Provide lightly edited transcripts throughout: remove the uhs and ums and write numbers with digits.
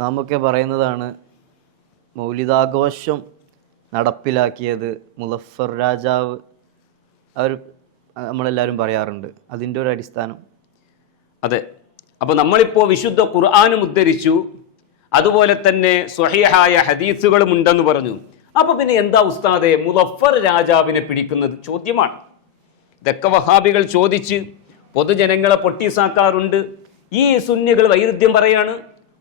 നാമൊക്കെ പറയുന്നതാണ് മൗലിദാഘോഷം നടപ്പിലാക്കിയത് മുളഫർ രാജാവ്. അവർ നമ്മളെല്ലാവരും പറയാറുണ്ട്. അതിൻ്റെ ഒരു അടിസ്ഥാനം അതെ. അപ്പോൾ നമ്മളിപ്പോൾ വിശുദ്ധ ഖുർആനും ഉദ്ധരിച്ചു, അതുപോലെ തന്നെ സ്വഹീഹായ ഹദീസുകളും ഉണ്ടെന്ന് പറഞ്ഞു. അപ്പോൾ പിന്നെ എന്താ ഉസ്താദെ മുളഫർ രാജാവിനെ പിടിക്കുന്നത്? ചോദ്യമാണ്. ഇതൊക്കെ വഹാബികൾ ചോദിച്ച് പൊതുജനങ്ങളെ പൊട്ടീസാക്കാറുണ്ട്. ഈ സുന്നികൾ വൈരുദ്ധ്യം പറയാണ്.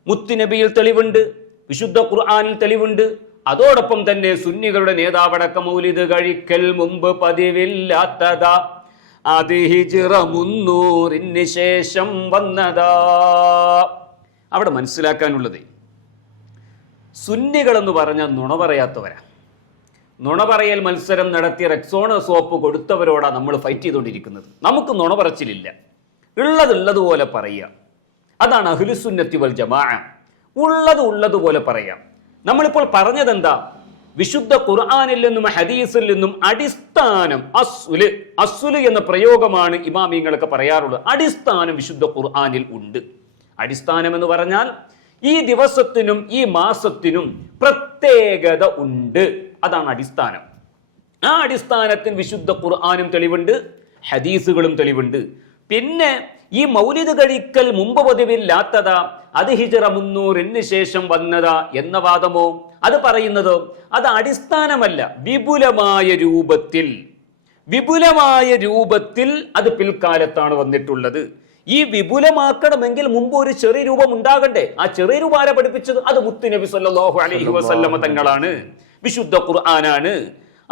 മുത്തുനബിയിൽ തെളിവുണ്ട്, വിശുദ്ധ ഖുർആനിൽ തെളിവുണ്ട്. അതോടൊപ്പം തന്നെ സുന്നികളുടെ നേതാവടക്കം മൗലിദ് കഴിക്കൽ മുമ്പ് പതിവില്ലാത്തതാ, അത് ഹിജ്റ 300 ശേഷം വന്നതാ. അവിടെ മനസ്സിലാക്കാനുള്ളത്, സുന്നികളെന്ന് പറഞ്ഞാൽ നുണ പറയാത്തവരാ. നുണ പറയൽ മത്സരം നടത്തി റെക്സോണ സോപ്പ് കൊടുത്തവരോടാണ് നമ്മൾ ഫൈറ്റ് ചെയ്തുകൊണ്ടിരിക്കുന്നത്. നമുക്ക് നുണ പറച്ചിലില്ല, ഉള്ളതുപോലെ പറയുക. അതാണ് അഹ്ലുസുന്നത്തി വൽ ജമാഅ. ഉള്ളതുപോലെ പറയാം. നമ്മളിപ്പോൾ പറഞ്ഞതെന്താ? വിശുദ്ധ ഖുർആനിൽ നിന്നും ഹദീസിൽ നിന്നും അടിസ്ഥാനം അസ്സുല് എന്ന പ്രയോഗമാണ് ഇമാമിങ്ങളൊക്കെ പറയാറുള്ളത്. അടിസ്ഥാനം വിശുദ്ധ ഖുർആനിൽ ഉണ്ട്. അടിസ്ഥാനം എന്ന് പറഞ്ഞാൽ ഈ ദിവസത്തിനും ഈ മാസത്തിനും പ്രത്യേകത ഉണ്ട്. അതാണ് അടിസ്ഥാനം. ആ അടിസ്ഥാനത്തിൽ വിശുദ്ധ ഖുർആനും തെളിവുണ്ട്, ഹദീസുകളും തെളിവുണ്ട്. പിന്നെ ഈ മൗലിദ് കഴിക്കൽ മുമ്പ് പതിവില്ലാത്തതാ, അത് ഹിജ്റ 300 ശേഷം വന്നതാ എന്ന വാദമോ, അത് പറയുന്നതോ, അത് അടിസ്ഥാനമല്ല. വിപുലമായ രൂപത്തിൽ അത് പിൽക്കാലത്താണ് വന്നിട്ടുള്ളത്. ഈ വിപുലമാക്കണമെങ്കിൽ മുമ്പ് ഒരു ചെറിയ രൂപം ഉണ്ടാകണ്ടേ? ആ ചെറിയ രൂപം ആരെ പഠിപ്പിച്ചത്? അത് മുത്തുനബി സല്ലല്ലാഹു അലൈഹി വസല്ലമ തങ്ങളാണ്, വിശുദ്ധ ഖുർആനാണ്.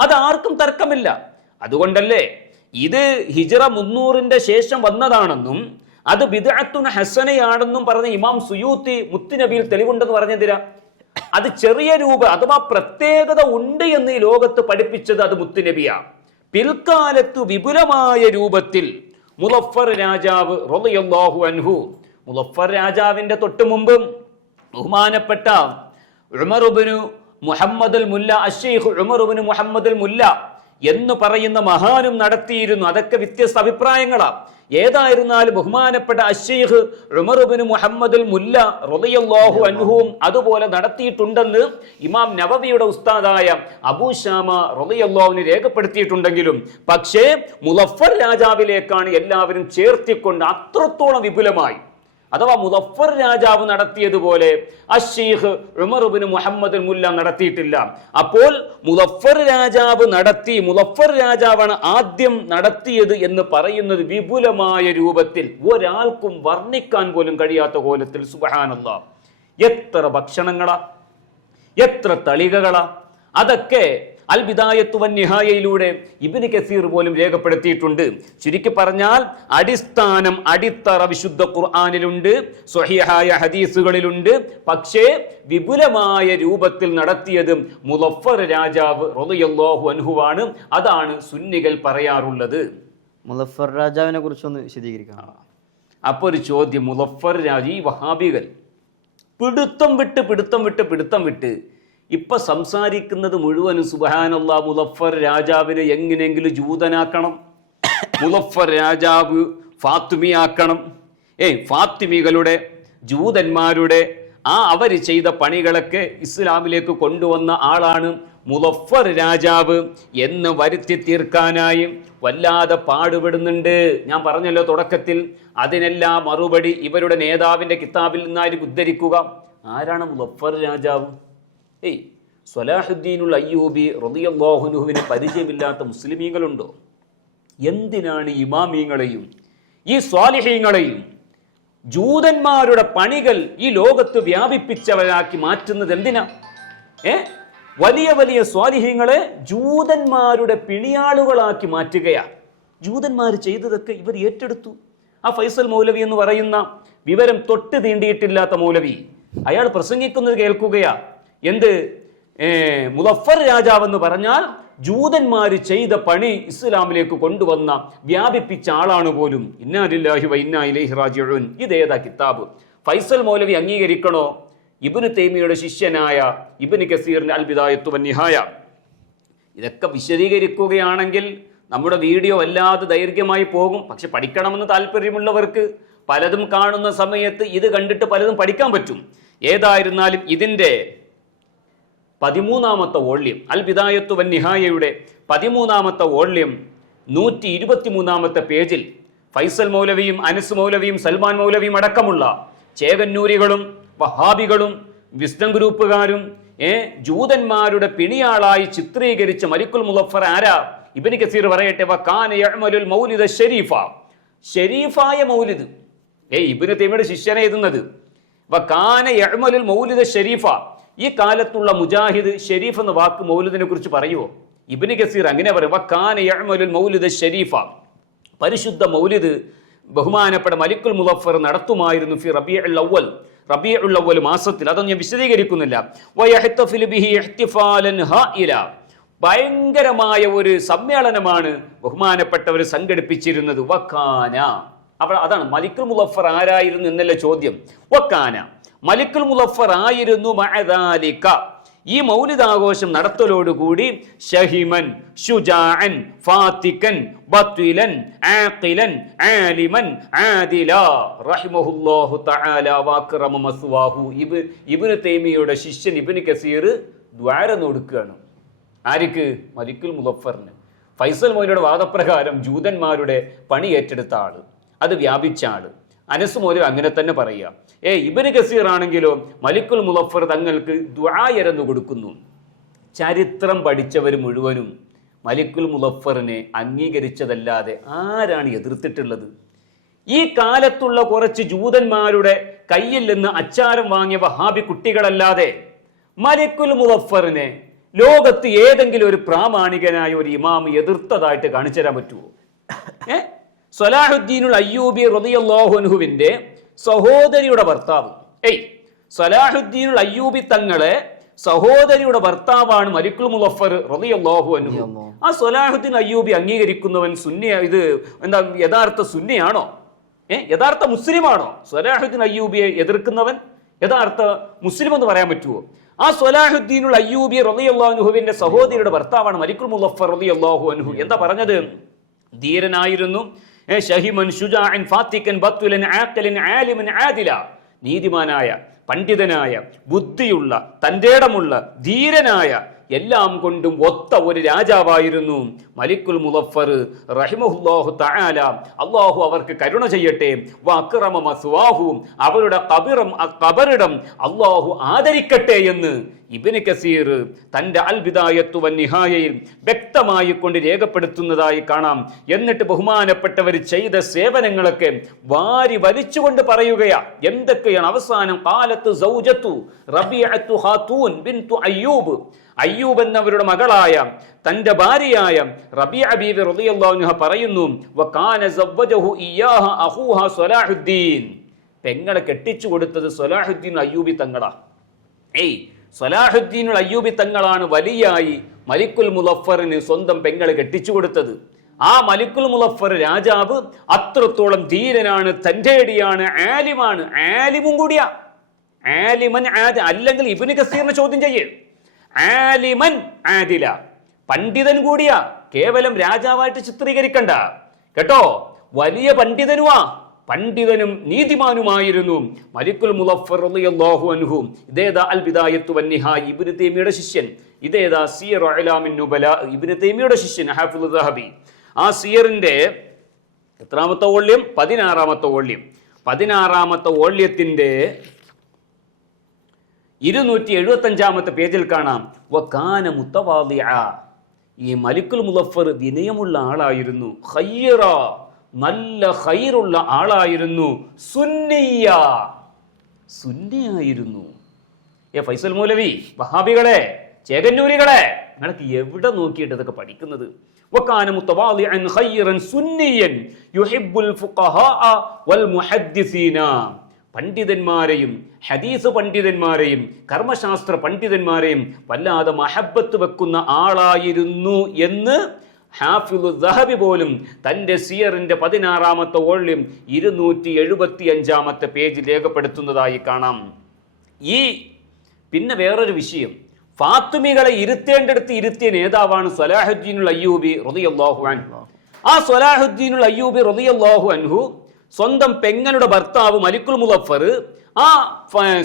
അത് ആർക്കും തർക്കമില്ല. അതുകൊണ്ടല്ലേ ഇത് ഹിജ്റ 300 ശേഷം വന്നതാണെന്നും അത് ബിദ്അത്തുൻ ഹസനയാണെന്നും പറഞ്ഞ ഇമാം സുയൂത്തി മുത്തുനബിയിൽ തെളിവുണ്ടെന്ന് പറഞ്ഞതിരാ. അത് ചെറിയ രൂപ അഥവാ പ്രത്യേകത ഉണ്ട് എന്ന് ഈ ലോകത്ത് പഠിപ്പിച്ചത് അത് മുത്തുനബിയാ. പിൽക്കാലത്ത് വിപുലമായ രൂപത്തിൽ മുളഫർ രാജാവ് റളിയല്ലാഹു അൻഹു, മുളഫർ രാജാവിന്റെ തൊട്ട് മുമ്പ് ബഹുമാനപ്പെട്ട ഉമർ ഇബ്നു മുഹമ്മദ് അൽ മുല്ല, അശ്ശൈഖ് ഉമർ ഇബ്നു മുഹമ്മദ് അൽ മുല്ല എന്ന് പറയുന്ന മഹാനും നടത്തിയിരുന്നു. അതൊക്കെ വ്യത്യസ്ത അഭിപ്രായങ്ങളാ. ഏതായിരുന്നാലും ബഹുമാനപ്പെട്ട അശ്ശൈഖ് ഉമർ ഇബ്നു മുഹമ്മദ് അൽ മുല്ല റളിയല്ലാഹു അൻഹുവും അതുപോലെ നടത്തിയിട്ടുണ്ടെന്ന് ഇമാം നവവിയുടെ ഉസ്താദായ അബൂ ശാമ റളിയല്ലാഹു അൻഹു രേഖപ്പെടുത്തിയിട്ടുണ്ടെങ്കിലും, പക്ഷേ മുളഫർ രാജാവിലേക്കാണ് എല്ലാവരും ചേർത്തിക്കൊണ്ട് അത്രത്തോളം വിപുലമായി, അഥവാ മുളഫർ രാജാവ് നടത്തിയതുപോലെ അശ്ശൈഖ് ഉമർ ഇബ്നു മുഹമ്മദ് അൽ മുല്ല നടത്തിയിട്ടില്ല. അപ്പോൾ മുളഫർ രാജാവാണ് ആദ്യം നടത്തിയത് എന്ന് പറയുന്നത് വിപുലമായ രൂപത്തിൽ, ഒരാൾക്കും വർണ്ണിക്കാൻ പോലും കഴിയാത്ത കോലത്തിൽ. സുബ്ഹാനല്ലാഹ്, എത്ര ഭക്ഷണങ്ങളാ, എത്ര തളികകളാ. അതൊക്കെ അൽ ബിദായത്തു വൻ നിഹായയിലൂടെ ഇബ്നു കസീർ പോലും രേഖപ്പെടുത്തിയിട്ടുണ്ട്. ചുരുക്കി പറഞ്ഞാൽ അടിത്തറ വിശുദ്ധ ഖുർആനിലുണ്ട്, സ്വഹീഹായ ഹദീസുകളിലുണ്ട്. പക്ഷേ വിപുലമായ രൂപത്തിൽ നടത്തിയത് മുളഫർ രാജാവ് റളിയല്ലാഹു അൻഹുവാണ്. അതാണ് സുന്നികൾ പറയാറുള്ളത്. മുളഫർ രാജാവിനെ കുറിച്ചൊന്ന് വിശദീകരിക്കാം. അപ്പൊ ഒരു ചോദ്യം, മുളഫർ രാജാവ്, ഈ വഹാബികൾ പിടുത്തം വിട്ട് ഇപ്പൊ സംസാരിക്കുന്നത് മുഴുവനും സുബ്ഹാനല്ലാഹ് മുളഫർ രാജാവിനെ എങ്ങനെയെങ്കിലും ജൂതനാക്കണം, മുളഫർ രാജാവ് ഫാത്തിമിയാക്കണം, ഫാത്തിമികളുടെ ജൂതന്മാരുടെ അവർ ചെയ്ത പണികളൊക്കെ ഇസ്ലാമിലേക്ക് കൊണ്ടുവന്ന ആളാണ് മുളഫർ രാജാവ് എന്ന് വരുത്തി തീർക്കാനായി വല്ലാതെ പാടുപെടുന്നുണ്ട്. ഞാൻ പറഞ്ഞല്ലോ തുടക്കത്തിൽ, അതിനെല്ലാം മറുപടി ഇവരുടെ നേതാവിന്റെ കിതാബിൽ നിന്നായിരിക്കും ഉദ്ധരിക്കുക. ആരാണ് മുളഫർ രാജാവ്? സ്വലാഹുദ്ദീനുൽ അയ്യൂബി റളിയല്ലാഹു അൻഹുവിനെ പരിചയമില്ലാത്ത മുസ്ലിമീങ്ങളുണ്ടോ? എന്തിനാണ് ഇമാമീങ്ങളെയും ഈ സ്വാലിഹീങ്ങളെയും ജൂതന്മാരുടെ പണികൾ ഈ ലോകത്ത് വ്യാപിപ്പിച്ചവരാക്കി മാറ്റുന്നത്? എന്തിനാ? വലിയ സ്വാലിഹീങ്ങളെ ജൂതന്മാരുടെ പിണിയാളുകളാക്കി മാറ്റുകയാ. ജൂതന്മാർ ചെയ്തതൊക്കെ ഇവർ ഏറ്റെടുത്തു. ആ ഫൈസൽ മൗലവി എന്ന് പറയുന്ന വിവരം തൊട്ട് തീണ്ടിയിട്ടില്ലാത്ത മൗലവി, അയാൾ പ്രസംഗിക്കുന്നത് കേൾക്കുകയാ. എന്ത്? മുളഫർ രാജാവെന്ന് പറഞ്ഞാൽ ജൂതന്മാർ ചെയ്ത പണി ഇസ്ലാമിലേക്ക് കൊണ്ടുവന്ന വ്യാപിപ്പിച്ച ആളാണ് പോലും. ഇന്നാ ലില്ലാഹി വ ഇന്നാ ഇലൈഹി റാജിഊൻ. ഇതേതാ കിതാബ്? ഫൈസൽ മൗലവി അംഗീകരിക്കണോ? ഇബ്നു തൈമിയയുടെ ശിഷ്യനായ ഇബ്നു കസീറിന്റെ അൽ ബിദായത്തു വൻ നിഹായ. ഇതൊക്കെ വിശദീകരിക്കുകയാണെങ്കിൽ നമ്മുടെ വീഡിയോ വല്ലാതെ ദൈർഘ്യമായി പോകും. പക്ഷെ പഠിക്കണമെന്ന് താല്പര്യമുള്ളവർക്ക് പലതും കാണുന്ന സമയത്ത് ഇത് കണ്ടിട്ട് പലതും പഠിക്കാൻ പറ്റും. ഏതായിരുന്നാലും ഇതിൻ്റെ 13ാമത്തെ വോള്യം, അൽ ബിദായത്തു വൻ നിഹായയുടെ 13ാമത്തെ വോള്യം 123ാമത്തെ പേജിൽ ഫൈസൽ മൗലവിയും അനസ് മൗലവിയും സൽമാൻ മൗലവിയും അടക്കമുള്ള ചേകന്നൂരികളും വഹാബികളും വിസ്ഡം ഗ്രൂപ്പുകാരും ജൂതന്മാരുടെ പിണിയാളായി ചിത്രീകരിച്ച മലിക്കുൽ മുളഫർ ആരാ? ഇബ്നു കസീർ പറയട്ടെ, വകാന യഅമലുൽ മൗലിദ ശരീഫ, ശരീഫായ മൗലിദ്. ഇബ്നു തൈമിയുടെ ശിഷ്യനെ എഴുതുന്നത്. വകാന യഅമലുൽ മൗലിദ ശരീഫ, ഈ കാലത്തുള്ള മുജാഹിദ് ഷെരീഫ് എന്ന വാക്ക് മൗലിദിനെ കുറിച്ച് പറയുമോ? ഇബ്നു കസീർ അങ്ങനെ പറയും, വകാന യഅമലുൽ മൗലിദ ശരീഫ, പരിശുദ്ധ മൗലിദ് ബഹുമാനപ്പെട്ട മലിക്കുൽ മുളഫർ നടത്തുമായിരുന്നു ഫി റബീഉൽ അവ്വൽ, റബീഉൽ അവ്വൽ മാസത്തിൽ. അതൊന്നും ഞാൻ വിശദീകരിക്കുന്നില്ല. വയഹ്തഫിലു ബിഹി ഇഹ്തിഫാലൻ ഹായില, ഭയങ്കരമായ ഒരു സമ്മേളനമാണ് ബഹുമാനപ്പെട്ടവർ സംഘടിപ്പിച്ചിരുന്നത്. വക്കാന, അപ്പോൾ അതാണ് മലിക്കുൽ മുളഫർ ആരായിരുന്നു എന്നല്ല ചോദ്യം. വക്കാന, മലിക്കുൽ മുളഫർ ആയിരുന്നു മഅദാലിക, ഈ മൗലിദാഘോഷം നടത്തലോടുകൂടി ഷഹിമൻ ശുജാഅൻ ഫാത്തികൻ ബത്വിലൻ ആഖിലൻ ആലിമൻ ആദില റഹിമഹുല്ലാഹു തആല വഅക്റമ മസ്വാഹു. ഇബ്നു തൈമിയുടെ ശിഷ്യൻ ഇബ്നു കസീർ ദ്വാരം കൊടുക്കുകയാണ്. ആർക്ക്? മലിക്കുൽ മുളഫറിന്. ഫൈസൽ മൗലവിയുടെ വാദപ്രകാരം ജൂതന്മാരുടെ പണി ഏറ്റെടുത്ത ആള്, അത് വ്യാപിച്ച ആള്. അനസ് മൗലവി അങ്ങനെ തന്നെ പറയുക. ഇബ്നു കസീർ ആണെങ്കിലോ മലിക്കുൽ മുളഫർ തങ്ങൾക്ക് ദുആയരെന്ന് കൊടുക്കുന്നു. ചരിത്രം പഠിച്ചവർ മുഴുവനും മലിക്കുൽ മുളഫറിനെ അംഗീകരിച്ചതല്ലാതെ ആരാണ് എതിർത്തിട്ടുള്ളത്? ഈ കാലത്തുള്ള കുറച്ച് ജൂതന്മാരുടെ കയ്യിൽ നിന്ന് അച്ചാരം വാങ്ങിയ വഹാബി കുട്ടികളല്ലാതെ മലിക്കുൽ മുളഫറിനെ ലോകത്ത് ഏതെങ്കിലും ഒരു പ്രാമാണികനായ ഒരു ഇമാം എതിർത്തതായിട്ട് കാണിച്ചു തരാൻ പറ്റുമോ? സ്വലാഹുദ്ദീനുൽ അയ്യൂബി റളിയല്ലാഹു അൻഹുവിന്റെ സഹോദരിയുടെ ഭർത്താവ്, സ്വലാഹുദ്ദീനുൽ അയ്യൂബി തങ്ങളെ സഹോദരിയുടെ ഭർത്താവാണ് മലിക്കുൽ മുളഫർ റളിയല്ലാഹു അൻഹു. ആ സ്വലാഹുദ്ദീൻ അയ്യൂബി അംഗീകരിക്കുന്നവൻ സുന്നി, ഇത് എന്താ യഥാർത്ഥ സുന്നിയാണോ? യഥാർത്ഥ മുസ്ലിമാണോ? സ്വലാഹുദ്ദീൻ അയ്യൂബിയെ എതിർക്കുന്നവൻ യഥാർത്ഥ മുസ്ലിം എന്ന് പറയാൻ പറ്റുമോ? ആ സ്വലാഹുദ്ദീനുൽ അയ്യൂബി റളിയല്ലാഹു അൻഹുവിന്റെ സഹോദരിയുടെ ഭർത്താവാണ് മലിക്കുൽ മുളഫർ റളിയല്ലാഹു അൻഹു. എന്താ പറഞ്ഞത്? ധീരനായിരുന്നു, ഷഹിമൻ ശുജാഅൻ ഫാത്തികൻ ബത്വിലൻ ആഖിലൻ ആലിമൻ ആദില, നീതിമാനായ പണ്ഡിതനായ ബുദ്ധിയുള്ള തന്റേടമുള്ള ധീരനായ എല്ലാം കൊണ്ടും ഒത്ത ഒരു രാജാവായിരുന്നു മലിക്കുൽ മുളഫർ റഹിമഹുല്ലാഹു തആല. അല്ലാഹു അവർക്ക് കരുണ ചെയ്യട്ടെ. വഅക്റമ മസ്വാഹു, അവരുടെ ഖബറിടം അല്ലാഹു ആദരിക്കട്ടെ എന്ന് ഇബ്നു കസീർ തന്റെ അൽ ബിദായത്തു വൻ നിഹായയിൽ വ്യക്തമായി കൊണ്ട് രേഖപ്പെടുത്തുന്നതായി കാണാം. എന്നിട്ട് ബഹുമാനപ്പെട്ടവർ ചെയ്ത സേവനങ്ങളൊക്കെ വാരി വലിച്ചുകൊണ്ട് പറയുകയാ. എന്തൊക്കെയാണ്? അവസാനം ഖാലത്ത് സൗജത്തു റബീഅത്തു ഖാതൂൻ ബിൻതു അയ്യൂബ്, അയ്യൂബ് എന്നവരുടെ മകളായ തന്റെ ഭാര്യയായ റബീഅ ബീവി റളിയല്ലാഹു അൻഹ പറയുന്നു, വകാന സവ്വജഹു ഇയ്യാഹ അഖൂഹ സ്വലാഹുദ്ദീൻ, പെങ്ങളെ കെട്ടിച്ചു കൊടുത്തത് സ്വലാഹുദ്ദീൻ അയ്യൂബി തങ്ങളാ. സ്വലാഹുദ്ദീനുൽ അയ്യൂബി തങ്ങളാണ് വലിയായി മലിക്കുൽ മുളഫറിന് സ്വന്തം പെങ്ങളെ കെട്ടിച്ചു കൊടുത്തത്. ആ മലിക്കുൽ മുളഫർ രാജാവ് അത്രത്തോളം ധീരനാണ്, തന്റേടിയാണ്, ആലിമാണ്, ആലിമും കൂടിയാ. ആലിമൻ ആദി, അല്ലെങ്കിൽ ഇബ്നു കസീറിനെ ചോദ്യം ചെയ്യേ. ആലിമൻ ആദില, പണ്ഡിതൻ കൂടിയാ, കേവലം രാജാവായിട്ട് ചിത്രീകരിക്കണ്ട കേട്ടോ. വലിയ പണ്ഡിതനുവാ, പണ്ഡിതനും നീതിമാനുമായിരുന്നു മലിക്കുൽ മുളഫർ റളിയല്ലാഹു അൻഹു. ഇതേതാ അൽ ബിദായത്തു വൻ നിഹായ, ഇബ്നു തൈമിയുടെ ശിഷ്യൻ. ഇതേതാ സിയർ അഅ്ലാമിൻ നുബല, ഇബ്നു തൈമിയുടെ ശിഷ്യൻ ഹാഫിള് ദഹബി. ആ സിയറിന്റെ എത്രാമത്തെ വോള്യം? 16ാമത്തെ വോള്യം. 16ാമത്തെ വോള്യത്തിന്റെ 275ാമത്തെ പേജിൽ കാണാം, വകാന മുതവാദിഅ, ഈ മലിക്കുൽ മുളഫർ വിനയമുള്ള ആളായിരുന്നു, ഖയ്റ, നല്ല ഖൈറുള്ള ആളായിരുന്നു, സുന്നിയ, സുന്നിയായിരുന്നു. ഫൈസൽ മൗലവി, വഹാബികളെ, ചേകന്നൂരികളെ, നിങ്ങൾക്ക് എവിടെ നോക്കിയിട്ട് ഇതൊക്കെ പഠിക്കുന്നത്? വകാന മുതവാദിഅൻ ഖൈറൻ സുന്നിയൻ യുഹിബ്ബുൽ ഫുഖഹാഅ വൽ മുഹദ്ദിസീന, പണ്ഡിതന്മാരെയും ഹദീസ് പണ്ഡിതന്മാരെയും കർമ്മശാസ്ത്ര പണ്ഡിതന്മാരെയും വല്ലാതെ മഹബത്ത് വെക്കുന്ന ആളായിരുന്നു എന്ന് ഹാഫിള് ദഹബി പോലും തന്റെ സിയറിന്റെ 16ാമത്തെ വോള്യം 275ാമത്തെ പേജിൽ രേഖപ്പെടുത്തുന്നതായി കാണാം. പിന്നെ വേറൊരു വിഷയം, ഫാത്തിമികളെ ഇരുത്തേണ്ടടുത്ത് ഇരുത്തിയ നേതാവാണ് സ്വലാഹുദ്ദീനുൽ അയ്യൂബി റളിയല്ലാഹു അൻഹു. ആ സ്വലാഹുദ്ദീനുൽ അയ്യൂബി റളിയല്ലാഹു അൻഹു സ്വന്തം പെങ്ങളുടെ ഭർത്താവ് മലിക്കുൽ മുളഫർ ആ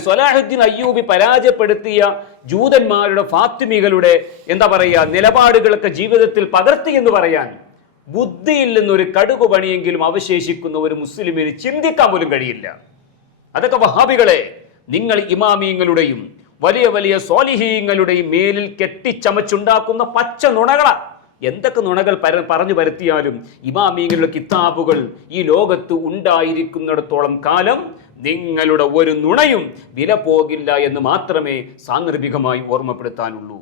സ്വലാഹുദ്ദീൻ അയ്യൂബി പരാജയപ്പെടുത്തിയ ജൂതന്മാരുടെ ഫാത്തിമികളുടെ എന്താ പറയുക നിലപാടുകളൊക്കെ ജീവിതത്തിൽ പകർത്തി എന്ന് പറയാൻ ബുദ്ധിയിൽ നിന്നൊരു കടുകു പണിയെങ്കിലും അവശേഷിക്കുന്ന ഒരു മുസ്ലിമിന് ചിന്തിക്കാൻ പോലും കഴിയില്ല. അതൊക്കെ വഹാബികളെ, നിങ്ങൾ ഇമാമിയങ്ങളുടെയും വലിയ വലിയ സ്വാലിഹീങ്ങളുടെയും മേലിൽ കെട്ടിച്ചമച്ചുണ്ടാക്കുന്ന പച്ച നുണകളാ. എന്തൊക്കെ നുണകൾ പറഞ്ഞു പരത്തിയാലും ഇമാമിയങ്ങളുടെ കിതാബുകൾ ഈ ലോകത്ത് ഉണ്ടായിരിക്കുന്നിടത്തോളം കാലം നിങ്ങളുടെ ഒരു നുണയും വില പോകില്ല എന്ന് മാത്രമേ സാന്ദർഭികമായി ഓർമ്മപ്പെടുത്താനുള്ളൂ.